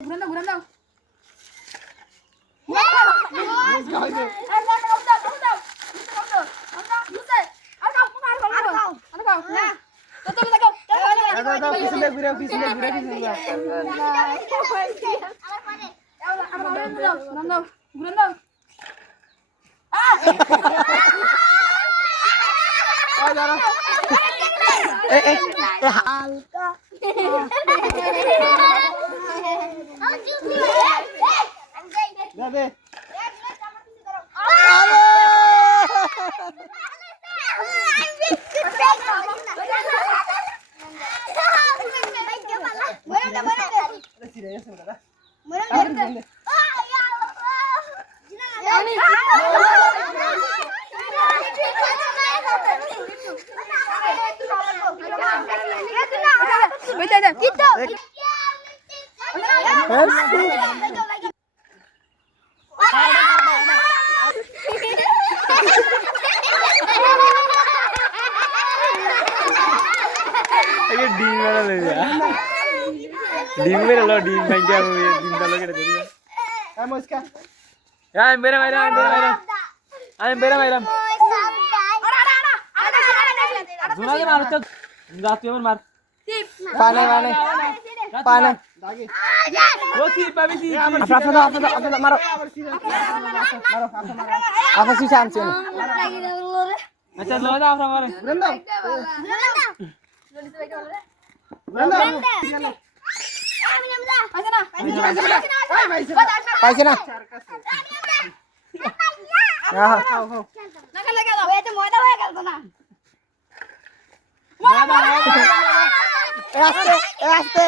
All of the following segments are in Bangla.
ঘুরান দাও ডিম মেরে লো ডিম ভাঙ্গা ডিম ডালো কেটে দিবি আমি বেরা মাইরাম আমি বেরা মাইরাম জোনালে মার তো যা তুই আমার মার পানে পানে ওসি পাবি সি আপনারা মারো আপনি সিসা আনছেন আচ্ছা লো দাও আমরা মারে পাইছে না আস্তে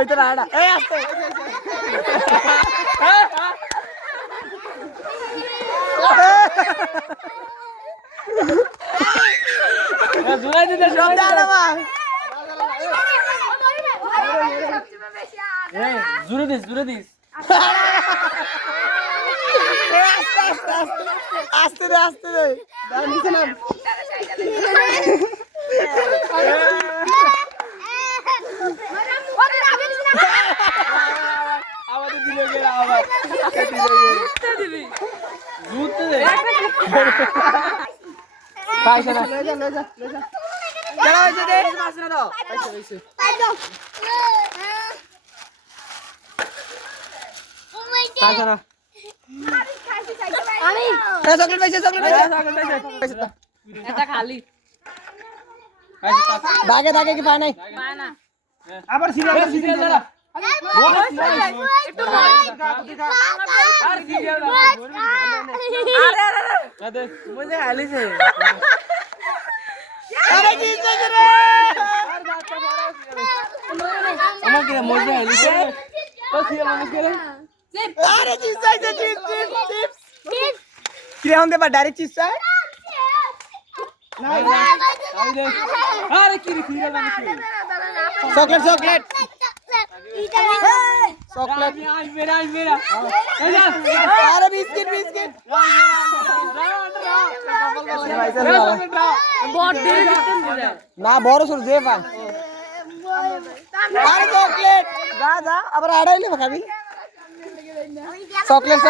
ভিতরে আড়া আস্তে জোনাই দিতে সব দাঁড়াবা জুরে দিস আস্তে নিচে নাম আমাদের দিল গেরা আবার দিবি জুতে দে পাইছে না চলো হইছে দে মাছ না দাও পাইছে পাইছে না আমি চকলেট পাইছে এটা খালি দাগে কি পায় নাই পায় না আবার সিরিয়াল দাঁড়া একটু আর সিরিয়াল আরে মুঝে হালিছে আরে কি হইছে রে আমার কি মুঝে হালিছে তো সিরিয়াল মানুষ করে আরে চিপস আইছে চিপস কি রাউন্ড দেবা ডাইরেক্ট চিপস আই আরে কি সিরিয়াল মানুষ চকলেট আই মেরা আরে বিস্কিট না বড় সুর যে পা আরে চকলেট যা আবার আড়াইলে খাবি চকলেট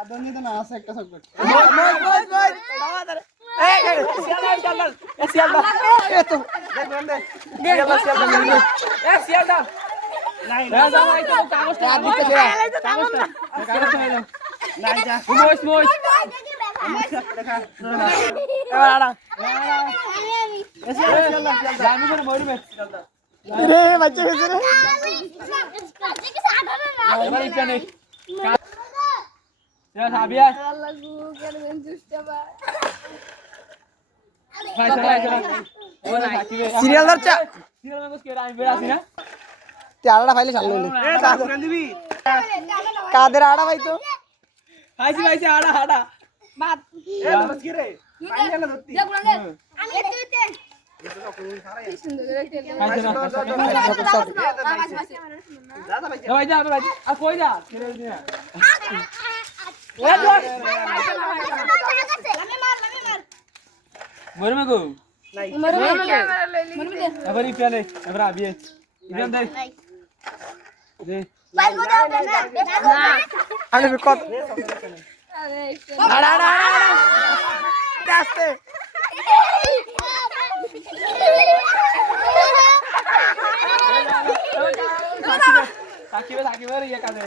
আদনি তো না আছে একটা চকলেট বাচ্চা হয়েছে সিরিয়াল ধরছা আড়াটা ফাইলে চালু কাদের আড়া ভাই তো ভাই যা ভাই আর কই যা ছেড়ে দিন মরে মে গো এবার ইপিয়ালে এবার আবিয়ে ইপিয়ান দে দে আমি কত আড়া আড়া আস্তে তাকিবে তাকিবে রে কাজে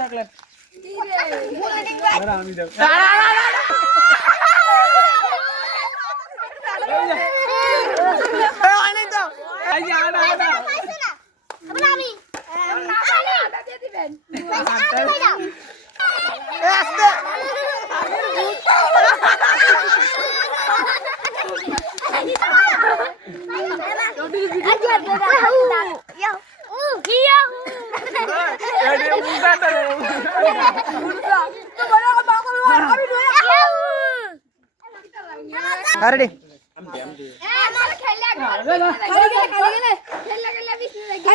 চকলেট আমি দাও অনেক দাও এই যে আনা আনা আস্তে রেডি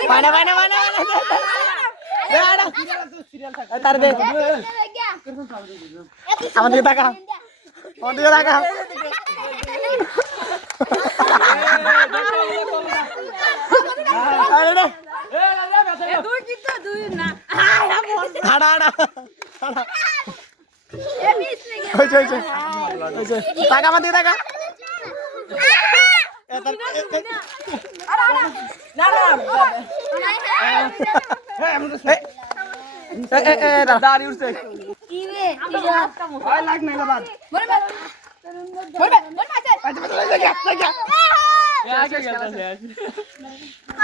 বানা বানা বানা তার দে আমাদের টাকা আমাদের টাকা আরে রে দুই কিন্তু দুই না আড়া আড়া এ মিস লেগে ওইছে টাকা আমাদের টাকা দাঁড়ি উঠছে লাগ নাই বাদ আগে গেছে